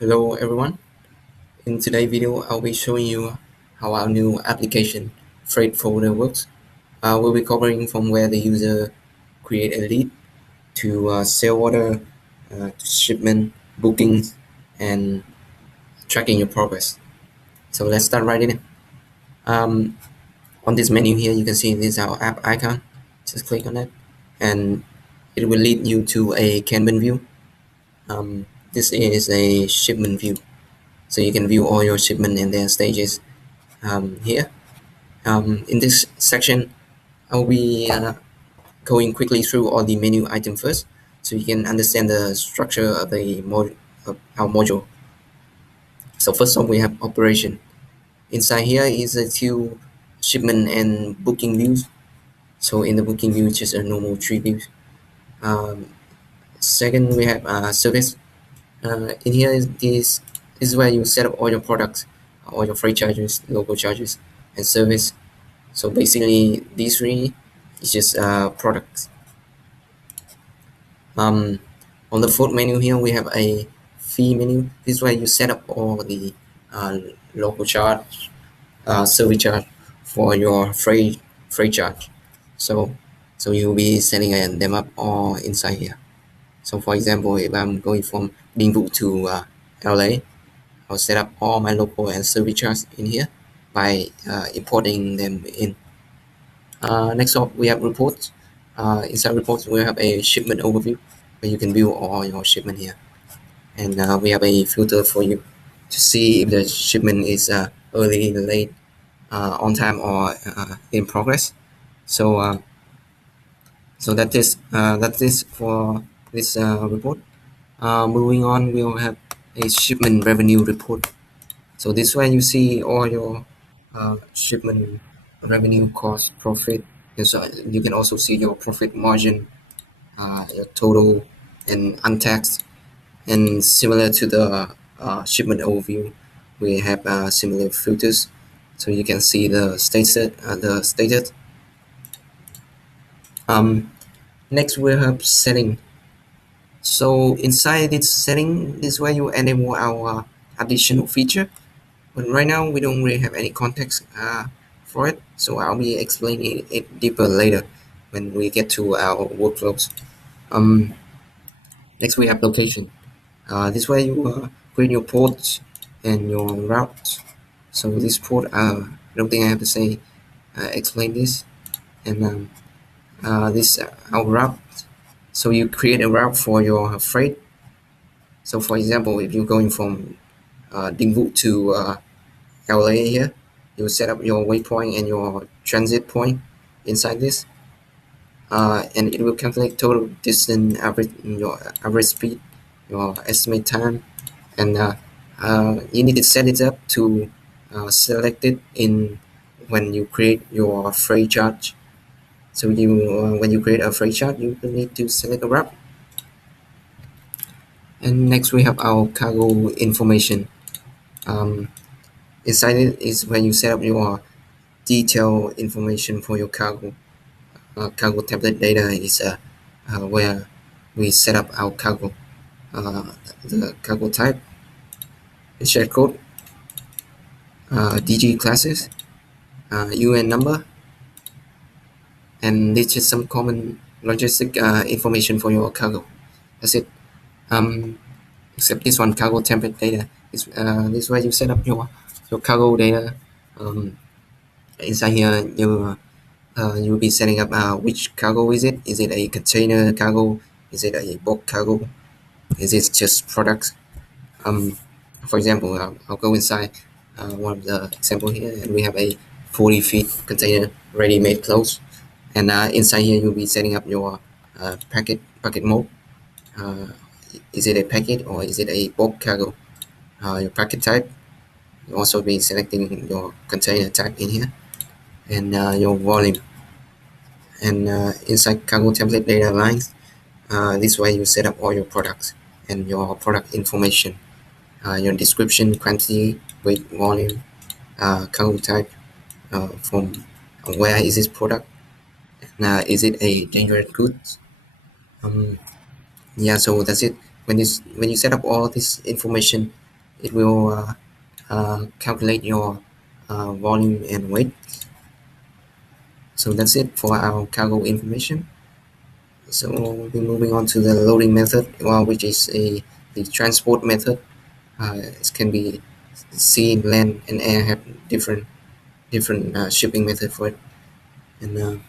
Hello everyone. In today's video, I'll be showing you how our new application Freight Folder works. We'll be covering from where the user create a lead to sale order, to shipment, bookings, and tracking your progress. So let's start right in. Um, on this menu here, you can see this is our app icon. Just click on it, and it will lead you to a Kanban view. This is a shipment view, so you can view all your shipment and their stages here. In this section, I'll be going quickly through all the menu items first, so you can understand the structure of of our module. So first off, we have operation. Inside here is a two shipment and booking views. So in the booking view, it's just a normal tree views. Um, Second, we have service. In here is where you set up all your products, all your freight charges, local charges, and service. So basically, these three is just products. Um, on the food menu here, we have a fee menu. This is where you set up all the uh, local charge, service charge for your freight charge. So so you'll be setting them up all inside here. So for example, if I'm going from Dinh Vu to LA, I'll set up all my local and service charge in here by importing them in. Next up, we have reports. Inside reports, we have a shipment overview where you can view all your shipment here. And we have a filter for you to see if the shipment is early, late, on time, or in progress. So, so that is for this report. Moving on, we'll have a shipment revenue report. So this way you see all your shipment revenue, cost, profit. And so you can also see your profit margin, your total, and untaxed. And similar to the shipment overview, we have similar filters, so you can see the status. Um, Next we have setting. So inside this setting, this is where you enable our additional feature. But right now we don't really have any context for it, so I'll be explaining it deeper later when we get to our workflows. Um, Next we have location. This way you create your ports and your routes. So this port, I don't think I have to say explain this. And this our route. So you create a route for your freight. So for example, if you're going from Dinh Vu to LA here, you set up your waypoint and your transit point inside this, and it will calculate total distance, average your average speed, your estimate time, and you need to set it up to select it in when you create your freight charge. So you when you create a freight charge, you will need to select a route. And next we have our cargo information. Um, Inside it is where you set up your detailed information for your cargo. Cargo template data is where we set up our cargo. The cargo type, the share code, DG classes, UN number, and this is some common logistic information for your cargo. That's it. Except this one, cargo template data. This is where you set up your cargo data. Inside here, you'll be setting up which cargo is it? Is it a container cargo? Is it a bulk cargo? Is it just products? For example, I'll go inside one of the example here, and we have a 40 feet container ready-made clothes. And inside here, you'll be setting up your packet mode. Uh, is it a packet or is it a bulk cargo? Your packet type. You also be selecting your container type in here, and your volume. And inside cargo template data lines, this way you set up all your products and your product information, your description, quantity, weight, volume, cargo type, from where is this product, and is it a dangerous goods? Yeah, so that's it. When you set up all this information, it will calculate your volume and weight. So that's it for our cargo information. So we'll be moving on to the loading method, which is the transport method. It can be sea, land, and air have different shipping method for it. And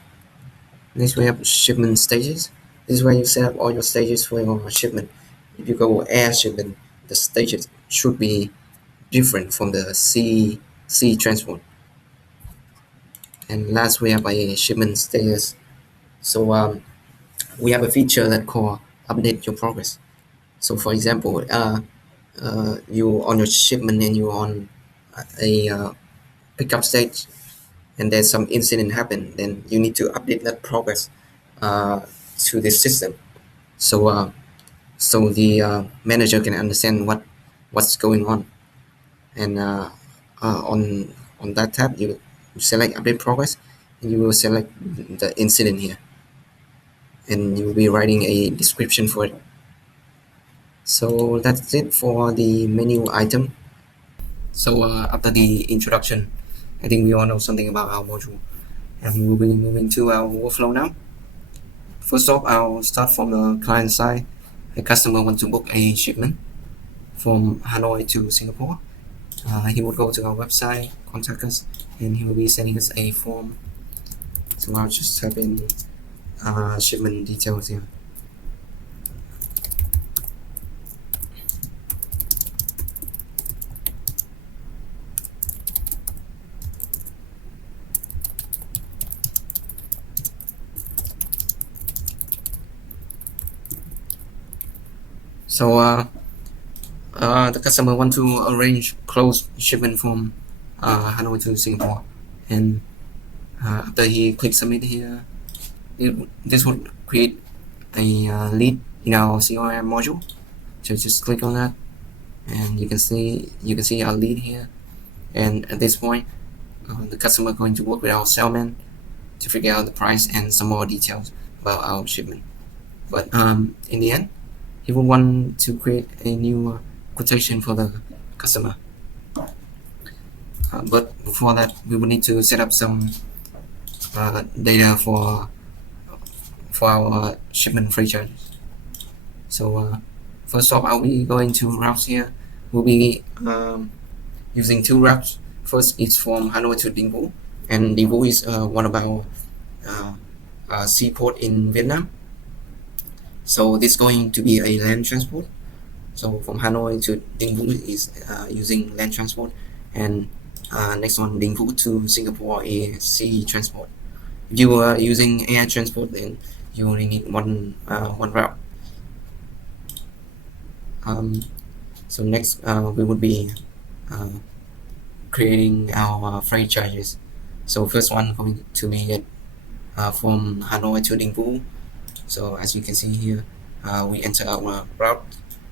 next we have shipment stages. This is where you set up all your stages for your shipment. If you go air shipment, the stages should be different from the sea transport. And last we have a shipment status. So we have a feature that called update your progress. So for example, you on your shipment and you on a pickup stage, and there's some incident happen, then you need to update that progress uh, to the system. So so the manager can understand what's going on. And on that tab, you select update progress, and you will select the incident here, and you will be writing a description for it. So that's it for the menu item. So after the introduction, I think we all know something about our module, and we'll be moving to our workflow now. First off, I'll start from the client side. A customer wants to book a shipment from Hanoi to Singapore. He would go to our website, contact us, and he will be sending us a form. So I'll just type in shipment details here. So the customer want to arrange close shipment from Hanoi to Singapore, and after he clicks submit here, this would create a lead in our CRM module. So just click on that, and you can see our lead here. And at this point, the customer going to work with our salesman to figure out the price and some more details about our shipment. But in the end, he will want to create a new quotation for the customer. But before that, we will need to set up some data for our shipment free charges. So first off, I'll be going to routes here. We'll be using two routes. First is from Hanoi to Dinh Vu, and Dinh Vu is one of our seaport in Vietnam. So this is going to be a land transport. So from Hanoi to Dinh Vu is using land transport, and next one, Dinh Vu to Singapore, is sea transport. If you are using air transport, then you only need one route. So next, we would be creating our freight charges. So first one going to be from Hanoi to Dinh Vu. So as you can see here, we enter our route,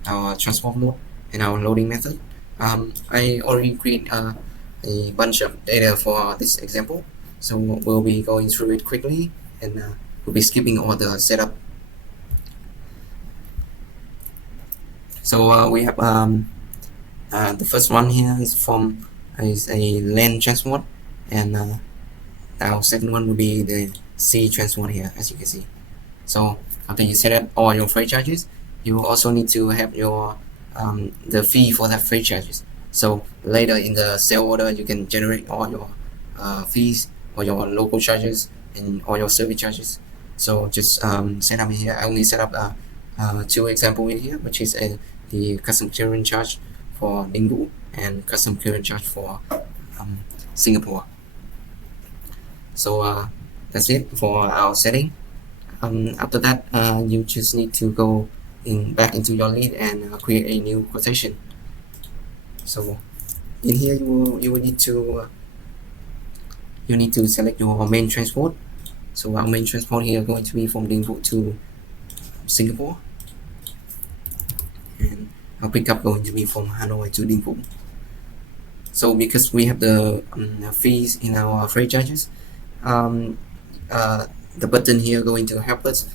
our transport mode, and our loading method. I already create a bunch of data for this example, so we'll be going through it quickly, and we'll be skipping all the setup. So we have the first one here is a land transport, and our second one will be the sea transport here, as you can see. So after you set up all your freight charges, you also need to have your the fee for that freight charges. So later in the sale order, you can generate all your fees or your local charges and all your service charges. So just set up here. I only set up two examples in here, which is the custom clearance charge for Dinh Vu and custom clearance charge for Singapore. So that's it for our setting. After that, you just need to go back into your lead and create a new quotation. So in here, you will need to select your main transport. So our main transport here going to be from Dinh Vu to Singapore, and our pickup going to be from Hanoi to Dinh Vu. So because we have the fees in our freight charges, the button here going to help us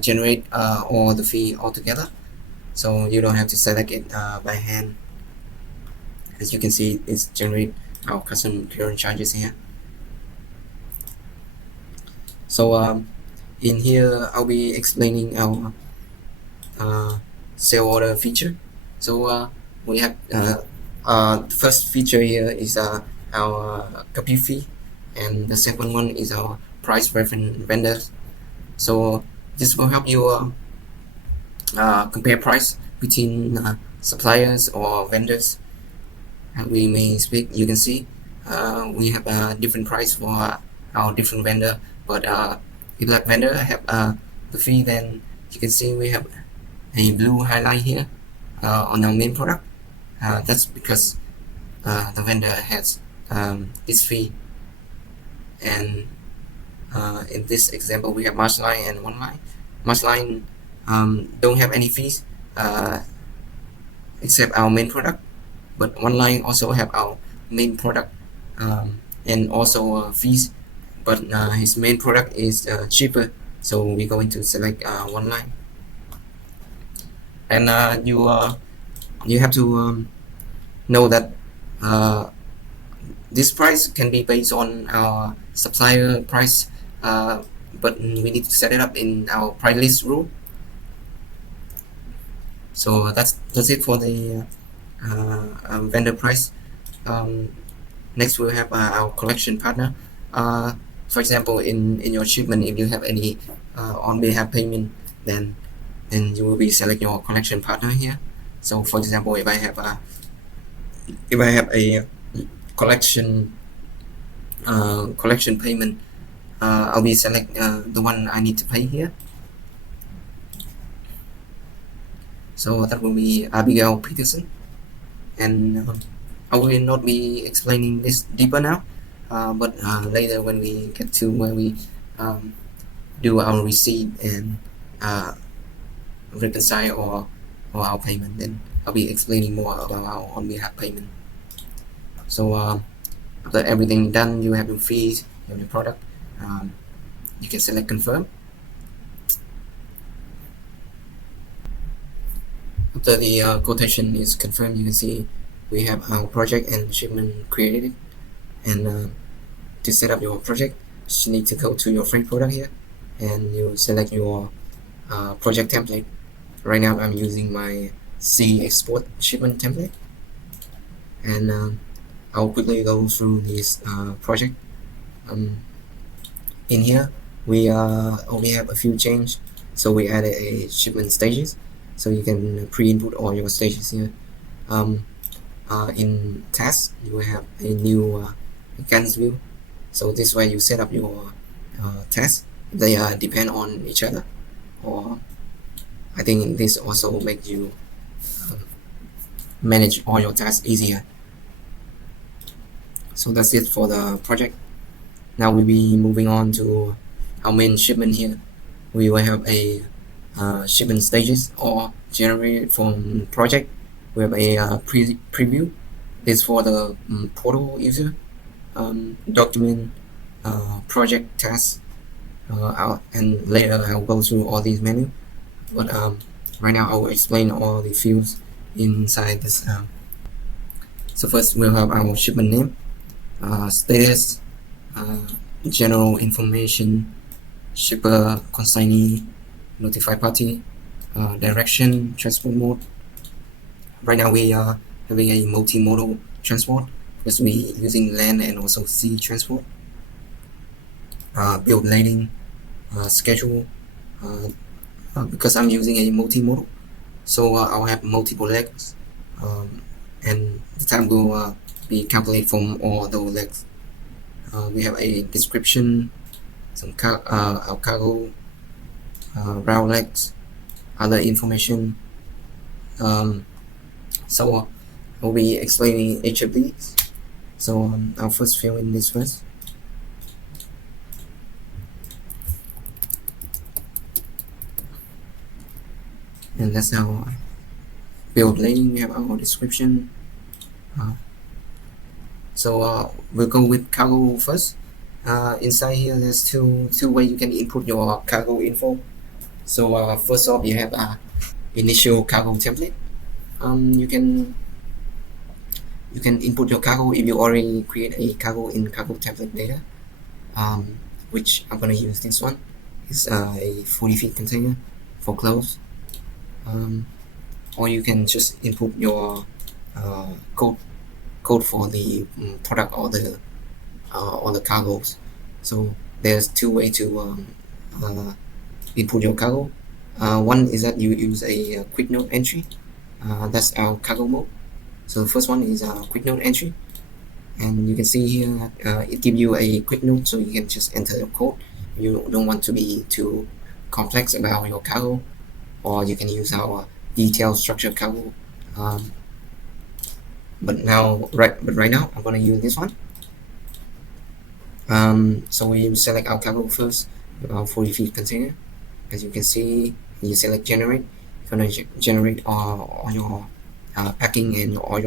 generate all the fee altogether, so you don't have to select it by hand. As you can see, it's generate our custom clearance charges here. So in here, I'll be explaining our sale order feature. So we have the first feature here is our copy fee, and the second one is our price reference vendors. So this will help you compare price between suppliers or vendors. We may speak. You can see we have a different price for our different vendor, but if that vendor have the fee, then you can see we have a blue highlight here on our main product. That's because the vendor has this fee, and in this example we have March line and one line. March line don't have any fees except our main product, but one line also have our main product and also fees, but his main product is cheaper, so we're going to select one line. And you have to know that this price can be based on our supplier price, but we need to set it up in our price list rule. So that's it for the vendor price. Next we'll have our collection partner. For example, in your shipment, if you have any on behalf payment, then you will be select your collection partner here. So for example, if I have a collection payment, I'll be select the one I need to pay here. So that will be Abigail Peterson, and I will not be explaining this deeper now, but later when we get to where we do our receipt and reconcile or our payment, then I'll be explaining more about our on behalf payment. So after everything done, you have your fees, you have your product, you can select confirm. After the quotation is confirmed, you can see we have our project and shipment created. And to set up your project, you need to go to your free product here, and you select your project template. Right now I'm using my C export shipment template, and I'll quickly go through this project. In here we only have a few changes, so we added a shipment stages, so you can pre-input all your stages here. In tasks, you have a new accounts view, so this way you set up your tasks. They depend on each other, or I think this also makes you manage all your tasks easier. So that's it for the project. Now we'll be moving on to our main shipment here. We will have a shipment stages or generated from project. We have a preview. This for the portal user, document, project, task, and later I'll go through all these menus. But right now I will explain all the fields inside this. So first we'll have our shipment name, status, general information, shipper, consignee, notified party, direction, transport mode. Right now we are having a multimodal transport because we using land and also sea transport. Build landing, schedule, because I'm using a multimodal, so I'll have multiple legs, and the time will be calculated from all those legs. We have a description, some our cargo, route legs, other information. So I'll be explaining each of these. So I'll first fill in this first. And that's how I build landing. We have our description. So we'll go with cargo first. Inside here there's two ways you can input your cargo info. So first off, you have initial cargo template. You can You can input your cargo if you already create a cargo in cargo template data, which I'm gonna use this one. It's a 40 feet container for clothes. Or you can just input your code for the product or the cargoes. So there's two ways to input your cargo. One is that you use a quick note entry. That's our cargo mode. So the first one is quick note entry, and you can see here it gives you a quick note, so you can just enter your code. You don't want to be too complex about your cargo, or you can use our detailed structured cargo. But right now I'm gonna use this one. So we select our cargo first, 40 feet container. As you can see, you select generate. It's gonna generate all your packing and all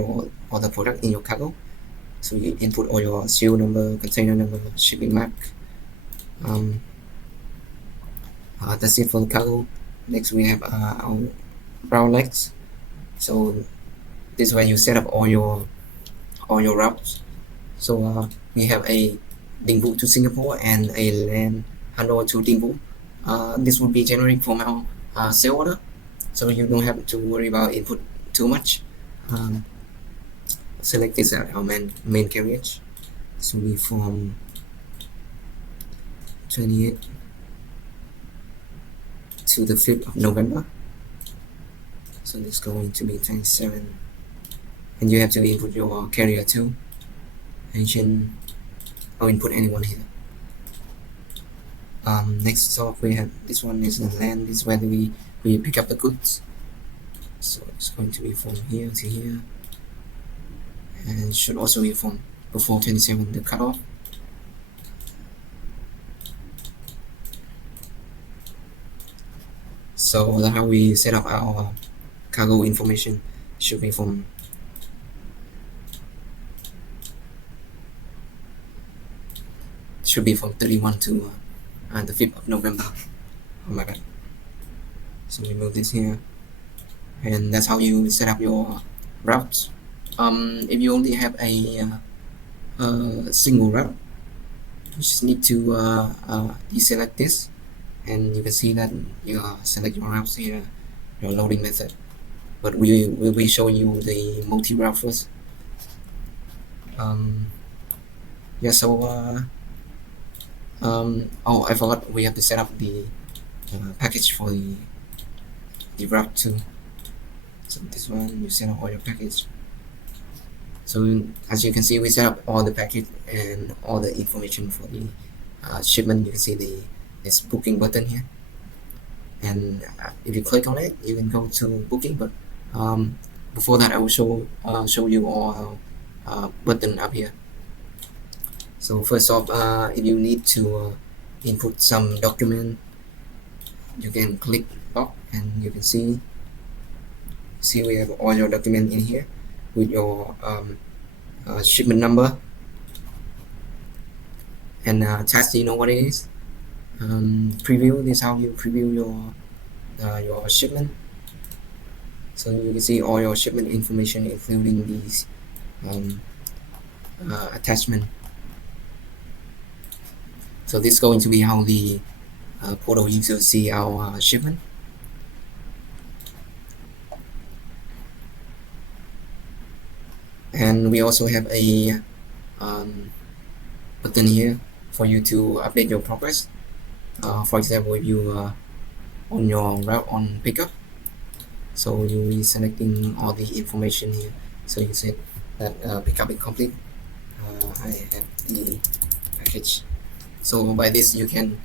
the product in your cargo. So you input all your serial number, container number, shipping mark. That's it for the cargo. Next we have our route legs. So this is where you set up all your routes. So we have a Dinh Vu to Singapore and a land Hanoi to Dinh Vu. This would be generated from our sale order, so you don't have to worry about input too much. Select this as our main carriage. This will be from 28 to the 5th of November. So this is going to be 27, and you have to input your carrier too. Asian, or input anyone here. Next off we have this one is the land. This is where we pick up the goods. So it's going to be from here to here, and should also be from before 27 the cutoff. So that's how we set up our cargo information. Should be from should be from 31 to the 5th of November. Oh my god. So we move this here, and that's how you set up your routes. If you only have a single route, you just need to deselect this, and you can see that you select your routes here, your loading method. But we will be showing you the multi-route first. Yeah, so oh, I forgot we have to set up the package for the route too. So this one, you set up all your package. So as you can see, we set up all the package and all the information for the shipment. You can see this booking button here, and if you click on it, you can go to booking. But before that, I will show you all button up here. So first off, if you need to input some document, you can click doc, and you can see we have all your document in here with your shipment number and tax. You know what it is. Preview, this is how you preview your shipment. So you can see all your shipment information, including these attachment. So this is going to be how the portal users see our shipment. And we also have a button here for you to update your progress. For example, if you on your route on pickup, so you'll be selecting all the information here. So you say that pickup is complete. I have the package. So by this you can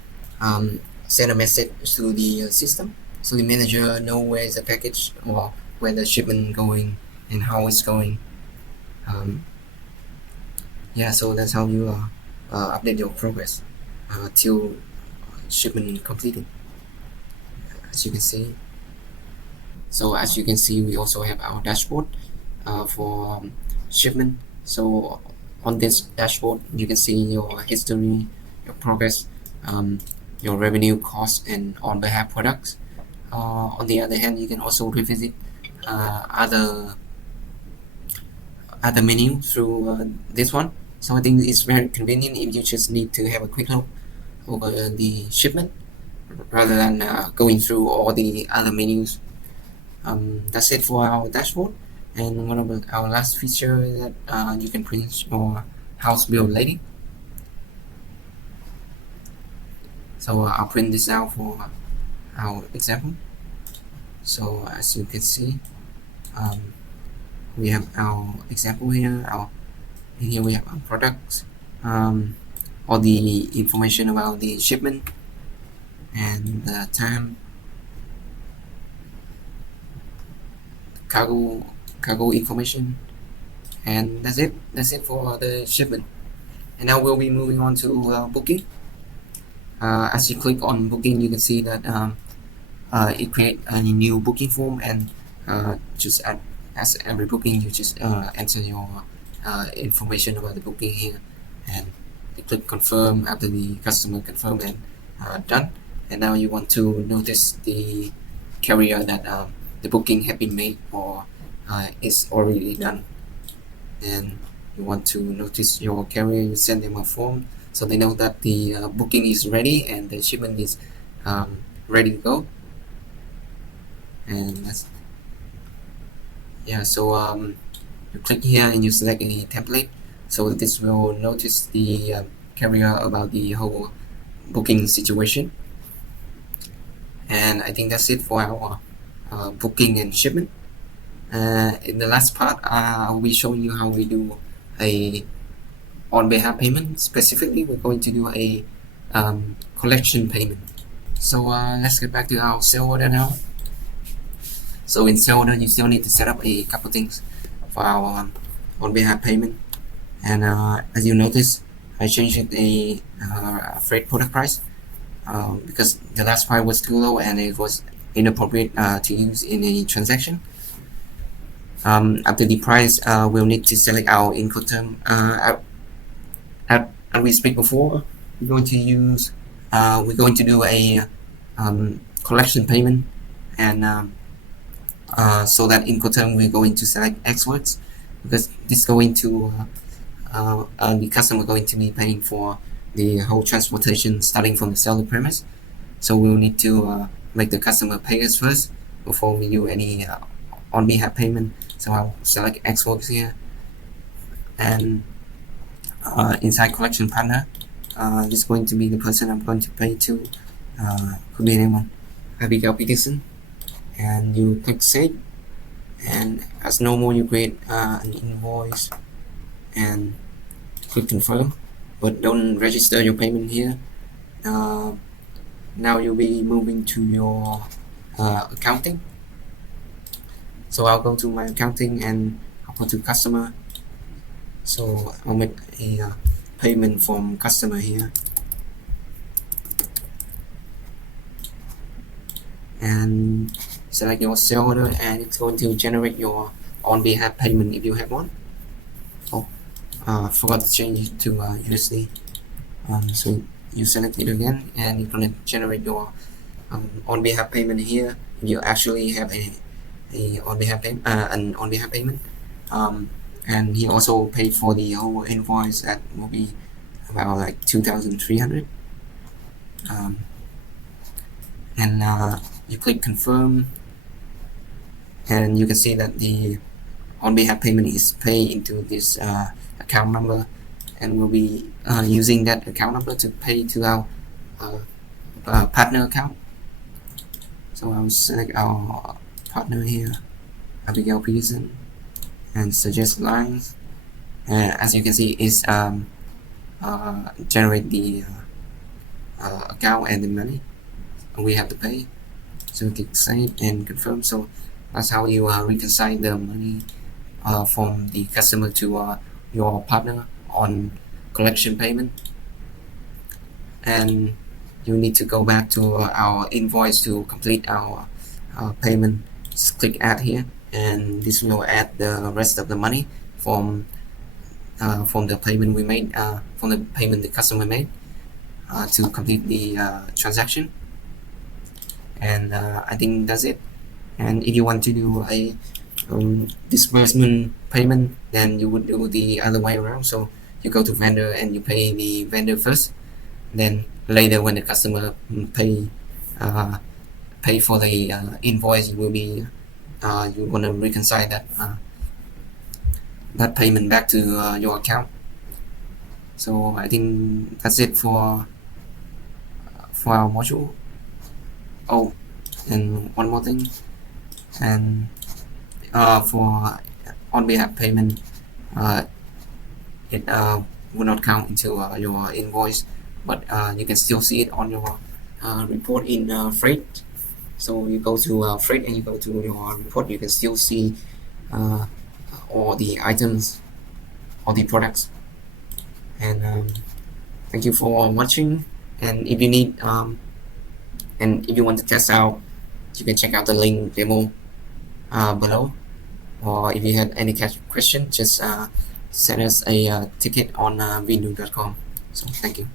send a message to the system, so the manager know where is the package or where the shipment going and how it's going. Yeah, so that's how you update your progress till shipment completed, as you can see. So as you can see, we also have our dashboard for shipment. So on this dashboard, you can see your history, your progress, your revenue, cost, and on behalf products. On the other hand, you can also revisit other other menu through this one. So I think it's very convenient if you just need to have a quick look over the shipment rather than going through all the other menus. That's it for our dashboard. And one of our last feature is that you can print your house bill later. So I'll print this out for our example. So as you can see, we have our example here. Here we have our products, all the information about the shipment and the time, cargo information, and that's it. That's it for the shipment. And now we'll be moving on to booking. As you click on booking, you can see that it creates a new booking form, and just as every booking, you just enter your information about the booking here, and you click confirm after the customer confirm and done. And now you want to notice the carrier that the booking has been made or is already done, and you want to notice your carrier. You send them a form so they know that the booking is ready and the shipment is ready to go. And that's, yeah, so you click here and you select a template, so this will notice the carrier about the whole booking situation. And I think that's it for our booking and shipment. In the last part, I'll be showing you how we do a on behalf payment. Specifically, we're going to do a collection payment. So let's get back to our sale order now. So in sale order, you still need to set up a couple things for our on behalf payment. And as you notice, I changed the freight product price because the last price was too low and it was inappropriate to use in a transaction. After the price, we'll need to select our Incoterm. As we speak before, we're going to do a collection payment, and so that Incoterm we're going to select Xworks, because this is going to the customer going to be paying for the whole transportation starting from the seller premise. So we'll need to make the customer pay us first before we do any on behalf payment. So I'll select Xworks here, and inside collection partner, this is going to be the person I'm going to pay to. Could be anyone, Abigail Peterson, and you click save, and as normal you create an invoice and click confirm, but don't register your payment here. Now you'll be moving to your accounting. So I'll go to my accounting and I'll go to customer. So I'll make a payment from customer here, and select your sale order, and it's going to generate your on behalf payment if you have one. Oh, forgot to change it to USD. So you select it again, and it's going to generate your on behalf payment here. You actually have an on behalf payment. And he also paid for the whole invoice that will be about like 2,300. And you click confirm, and you can see that the on behalf payment is paid into this account number, and we'll be using that account number to pay to our partner account. So I'll select our partner here, Abigail Peterson, and suggest lines. As you can see, it's generate the account and the money we have to pay. So click save and confirm. So that's how you reconcile the money from the customer to your partner on collection payment. And you need to go back to our invoice to complete our payment. Just click add here, and this will add the rest of the money from the payment we made, from the payment the customer made, to complete the transaction. And I think that's it. And if you want to do a disbursement payment, then you would do the other way around. So you go to vendor and you pay the vendor first. Then later, when the customer uh, pay for the invoice, you will be you want to reconcile that payment back to your account. So I think that's it for our module. Oh, and one more thing, and for on behalf payment, uh, it will not count into your invoice, but you can still see it on your report in freight. So you go to freight and you go to your report, you can still see uh, all the items, all the products. And thank you for watching. And if you need and if you want to test out, you can check out the link demo below. Or if you have any question, just send us a ticket on viindoo.com. So thank you.